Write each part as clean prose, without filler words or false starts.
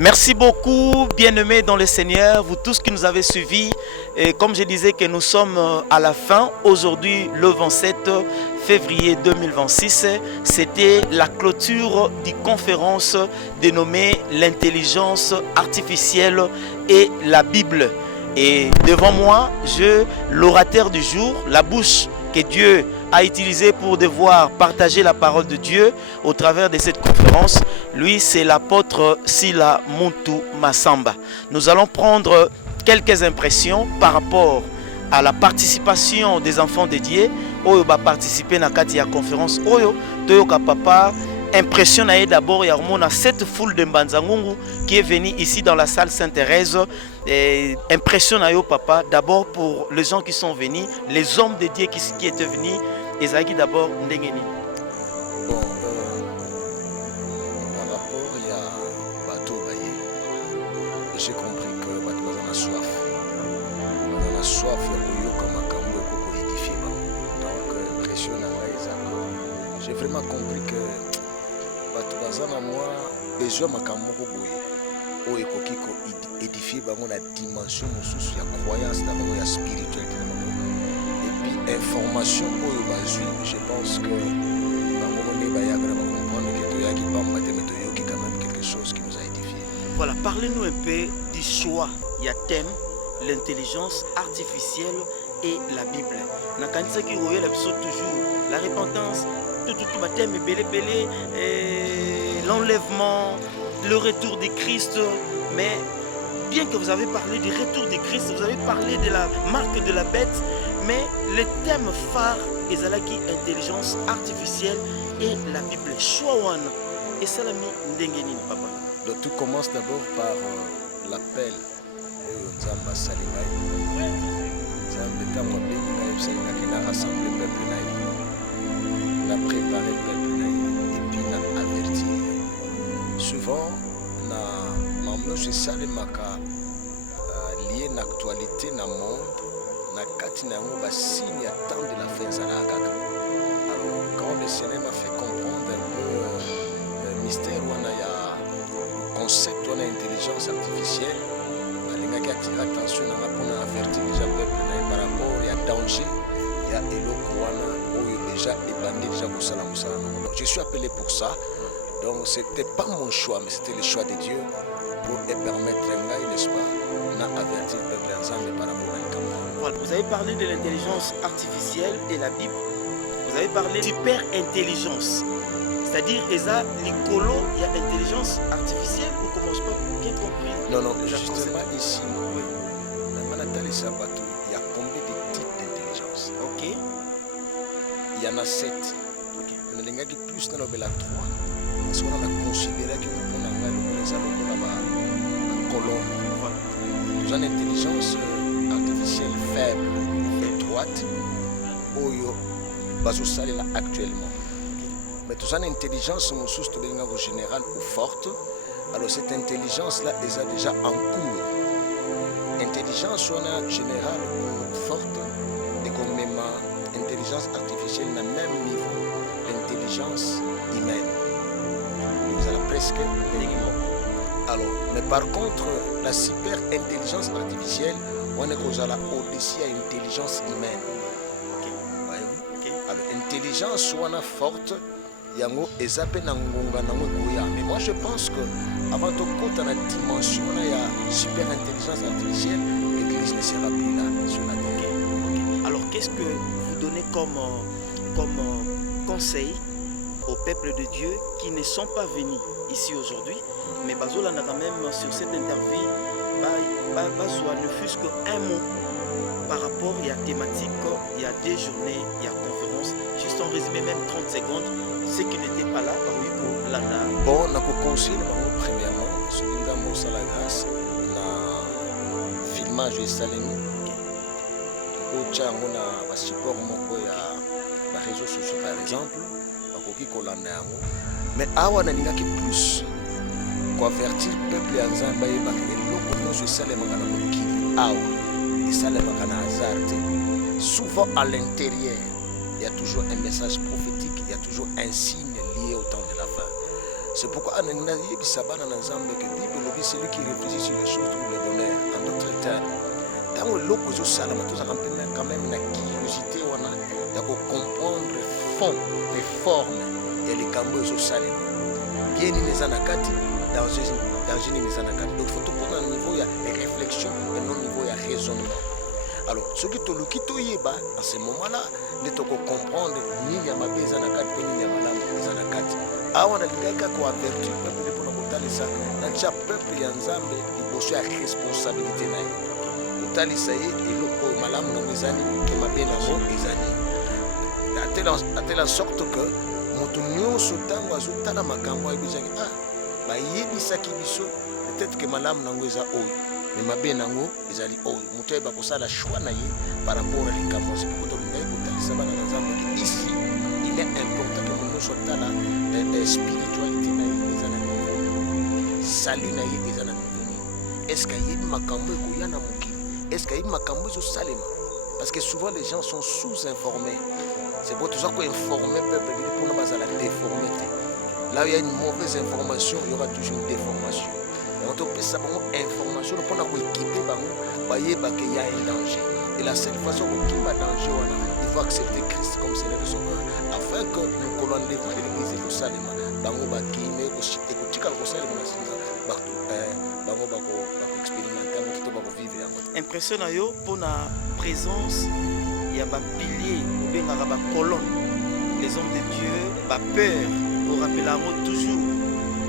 Merci beaucoup, bien-aimés dans le Seigneur, vous tous qui nous avez suivis. Et comme je disais que nous sommes à la fin, aujourd'hui le 27 février 2026, c'était la clôture d'une conférence dénommée l'intelligence artificielle et la Bible. Et devant moi, l'orateur du jour, la bouche que Dieu a utilisé pour devoir partager la parole de Dieu au travers de cette conférence. Lui, c'est l'apôtre Sila Muntu Masamba. Nous allons prendre quelques impressions par rapport à la participation des enfants de Dieu. Oyo va participer à la conférence. Oyo, Toyoka Papa, impressionné d'abord, il y a cette foule de Mbanzangungu qui est venue ici dans la salle Sainte-Thérèse. Impressionné papa, d'abord pour les gens qui sont venus, les hommes de Dieu qui étaient venus. Ezaki d'abord Ndengeni. Bon, par rapport il y a bateau baillé, j'ai compris que bateau a soif. On a soif de comme un cambo pour édifier. Donc impressionnant j'ai vraiment compris que bateau bazana moi besoin makambo boye. O ekokiko édifier bango la dimension sous la croyance dans la spiritualité. Information je pense que quand même quelque chose qui nous a édifié. Voilà, parlez-nous un peu du choix. Il y a thème, l'intelligence artificielle et la Bible. Nakanisa qui voyait toujours la repentance, tout thème belé, l'enlèvement, le retour de Christ, mais bien que vous avez parlé du retour de Christ, vous avez parlé de la marque de la bête, mais le thème phare est la intelligence artificielle et la Bible. Chouawan et Salami Ndengeni papa. Donc tout commence d'abord par l'appel de Nzamba Salingaï. Nzamba Tamwa Bengaï, Salingaï qui a rassemblé le peuple naïf. Il a préparé le peuple naïf et puis il a averti. Souvent, Mamlo c'est Salimaka lié à l'actualité dans le monde. Na signe attend de la fin alors quand le Seigneur m'a fait comprendre un peu le mystère où on a le concept où on a intelligence artificielle, il a attiré l'attention pour avertir déjà le peuple par rapport il y a danger, il y a Eloko où déjà ébandé déjà pour salam. Je suis appelé pour ça, donc c'était pas mon choix mais c'était le choix de Dieu pour permettre n'est-ce pas, on a averti le peuple ensemble par rapport à voilà, vous avez parlé de l'intelligence artificielle et la Bible. Vous avez parlé d'hyper-intelligence. C'est-à-dire, il y a intelligence artificielle ou comment je peux bien compris? Non, justement ici, oui. Il y a combien de types d'intelligence? Ok. Il y en a 7. Ok. On a plus dans le 3. Parce qu'on a considéré qu'on a le colonne. Nous avons une intelligence artificielle faible et droite oyo bazosala là actuellement. Mais tout ça une intelligence au général ou forte. Alors cette intelligence là est déjà en cours. Intelligence on a générale ou forte et comme même intelligence artificielle n'a même niveau d'intelligence humaine. Nous allons presque alors, mais par contre, la super intelligence artificielle, on est au-dessus de l'intelligence humaine. Okay. Voyez-vous? Okay. Alors, intelligence, on a forte, il y a mais moi je pense que avant de compter la dimension, il y a super intelligence artificielle, l'église ne sera plus là sur la terre. Okay. Alors, qu'est-ce que vous donnez comme conseil au peuple de Dieu qui ne sont pas venus ici aujourd'hui, mais Bazola n'a quand même sur cette interview, Bazola ne fût-ce qu'un mot par rapport à la thématique, il y a des journées, il y a conférences, juste en résumé même 30 secondes, ceux qui n'étaient pas là, par exemple, là. Bon, on a conseillé premièrement, ce qui nous a montré la grâce, le filmage de Salemi, au tchang, on a un support, on a réseaux sociaux par exemple. Mais awa na lingaki plus pour avertir le peuple en Zamba et eloko nyonso esalemaka na mokili awa esalemaka na hasard. Souvent à l'intérieur il y a toujours un message prophétique, il y a toujours un signe lié au temps de la fin. C'est pourquoi que Bible celui qui réfléchit sur les choses trouve le bonheur. En d'autres termes, tant que l'eau pose au salama, tout ça quand même une curiosité de comprendre le fond, les formes et les cambos au salama. Bien les anakati, dans une les anakati. Donc il faut tout prendre un niveau de réflexion et non niveau de raisonnement. Alors, ce qui te yeba, à ce moment-là, ne te comprendre ni ya mabe les anakati ni ya malamu les anakati. Awa na lingaka ko avertir peuple pour kotalisa na cha peuple ya Nzambe liboso ya responsabilité na ye. Kotalisa ye eloko malamu na mezani ke mabe na mo ezani. À telle sorte que moto nyonso tango azotala makambo ayebisaki bayebisaki biso peut-être que malamu nango eza oyo mais mabe nango ezali oyo moto ayeba kosala choix na ye par rapport à likambo c'est pourquoi tolingai kotalisa bana na Nzambe ke ici il est important que moto nyonso tala spiritualité na ye eza na niveau salut na ye eza na niveau est-ce que ayebi makambo ekoya na mokili est-ce que ayebi makambo ezosalema parce que souvent les gens sont sous-informés. C'est pour tout ça qu'on informe le peuple pour ne pas la déformité. Là où il y a une mauvaise information, il y aura toujours une déformation. Et on peut ça pour information pour nous équiper, voyez qu'il y a un danger. Et la seule façon pour qu'il y a un danger, il faut accepter Christ comme Seigneur de son âme, afin que nous colons les voies de l'Église de Salema, bango bakime écouter le conseil de mon bango expérimenter tout bako vivre. Impression na yo pour la présence. Il y a des piliers, des colonnes, les hommes de Dieu, pas peur, on rappelle toujours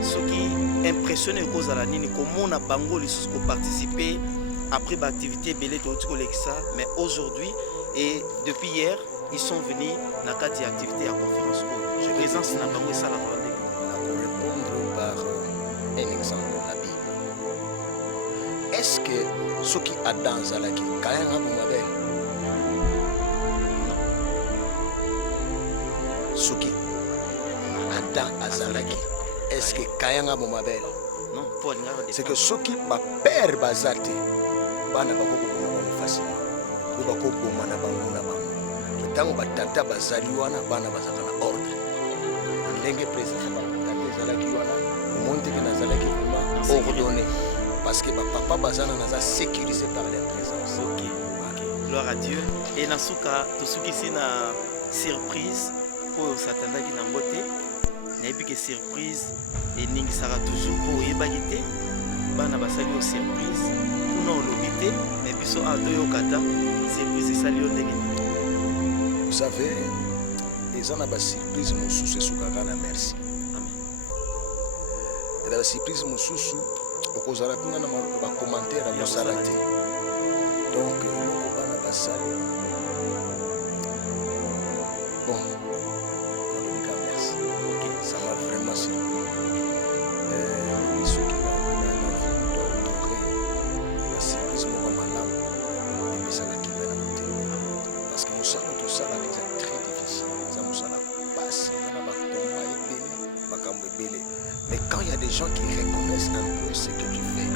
ce qui impressionne les causes à la ligne, comment on a bango les choses qui participer après l'activité belé de ça, mais aujourd'hui et depuis hier, ils sont venus dans la activité à conférence. Je présente na bango ça la pour répondre par un exemple la Bible. Est-ce que ce qui a dans Zalaki, quand on a Soki Adam Azalaki. Est-ce que Kayanga Momabel? Non, c'est que Soki ma père Bazate, Bana Bako facilement. Nous Bako Bomana Banguna Bang. Le temps où Batata Bazaliwana, Bana Bazakana ordre. L'engue président Zalakiwana, monte que Nazalaki ordonné. Parce que papa Bazana n'a sécurisé par la présence. Ok. Gloire à Dieu. Et Nasuka, tout ce qui est une surprise. Pour s'attendre à beauté, n'est pas que surprise et n'y sera toujours pour y bagiter. Bana basali aux surprise, pour nous l'obité, mais puis sur Adoyo Kata, surprise et sali au dégât. Vous savez, les gens ont des surprises nous sous ce Kagana merci. Amen. Et la surprise nous sous au cause de la commentaire à nos salatés. Donc le Kobana basali. Bon. Ça m'a vraiment surpris. Ceux qui m'ont la surprise m'a malade. Et puis ça m'a quitté la montée. Parce que nous savons tout ça là, c'est très difficile. Nous savons passer dans la combat et belé. Mais quand il y a des gens qui reconnaissent un peu ce que tu fais,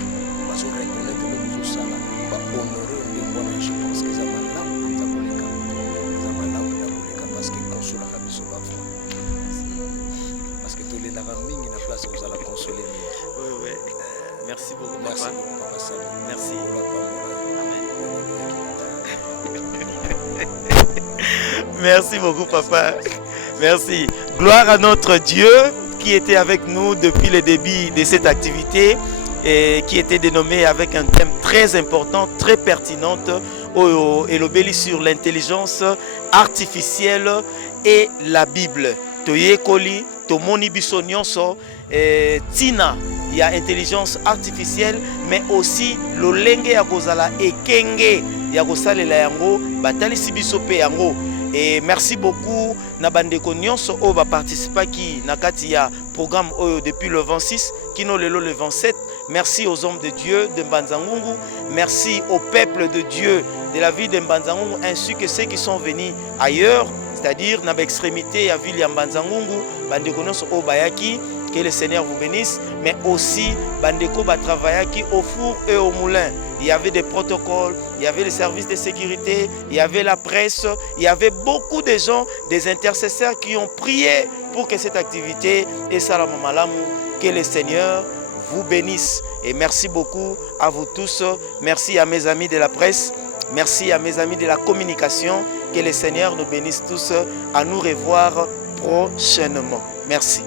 parce qu'on reconnaît que nous ça là, va honorer les mois. Je pense que ça m'a malade. Parce que console la rabbin parfois. Parce que tous les laramines la place où vous allez consoler. Oui. Merci beaucoup, merci papa. Beaucoup, papa Samy. Merci. Amen. Merci beaucoup, papa. Merci. Gloire à notre Dieu qui était avec nous depuis le début de cette activité et qui était dénommé avec un thème très important, très pertinent, et l'obéli sur l'intelligence artificielle et la Bible. Toyekoli, tomoni biso nyonso, tina ya intelligence artificielle, mais aussi lolenge ya kozala ekenge ya kosalela yango batalisi biso pe yango. Et merci beaucoup na bandeko nyonso o ba participa ki na kati ya programme oyo depuis le 26 kino lelo le 27. Merci aux hommes de Dieu de Mbanzangungu, merci au peuple de Dieu de la ville de Mbanzangungu ainsi que ceux qui sont venus ailleurs, c'est-à-dire na extrémité ya ville ya Mbanzangungu, bandeko nyonso o bayaki Que le Seigneur vous bénisse. Mais aussi, Bandeko va travailler au four et au moulin. Il y avait des protocoles, il y avait les services de sécurité, il y avait la presse, il y avait beaucoup de gens, des intercesseurs qui ont prié pour que cette activité et Salamamalamu, que le Seigneur vous bénisse. Et merci beaucoup à vous tous. Merci à mes amis de la presse. Merci à mes amis de la communication. Que le Seigneur nous bénisse tous. À nous revoir prochainement. Merci.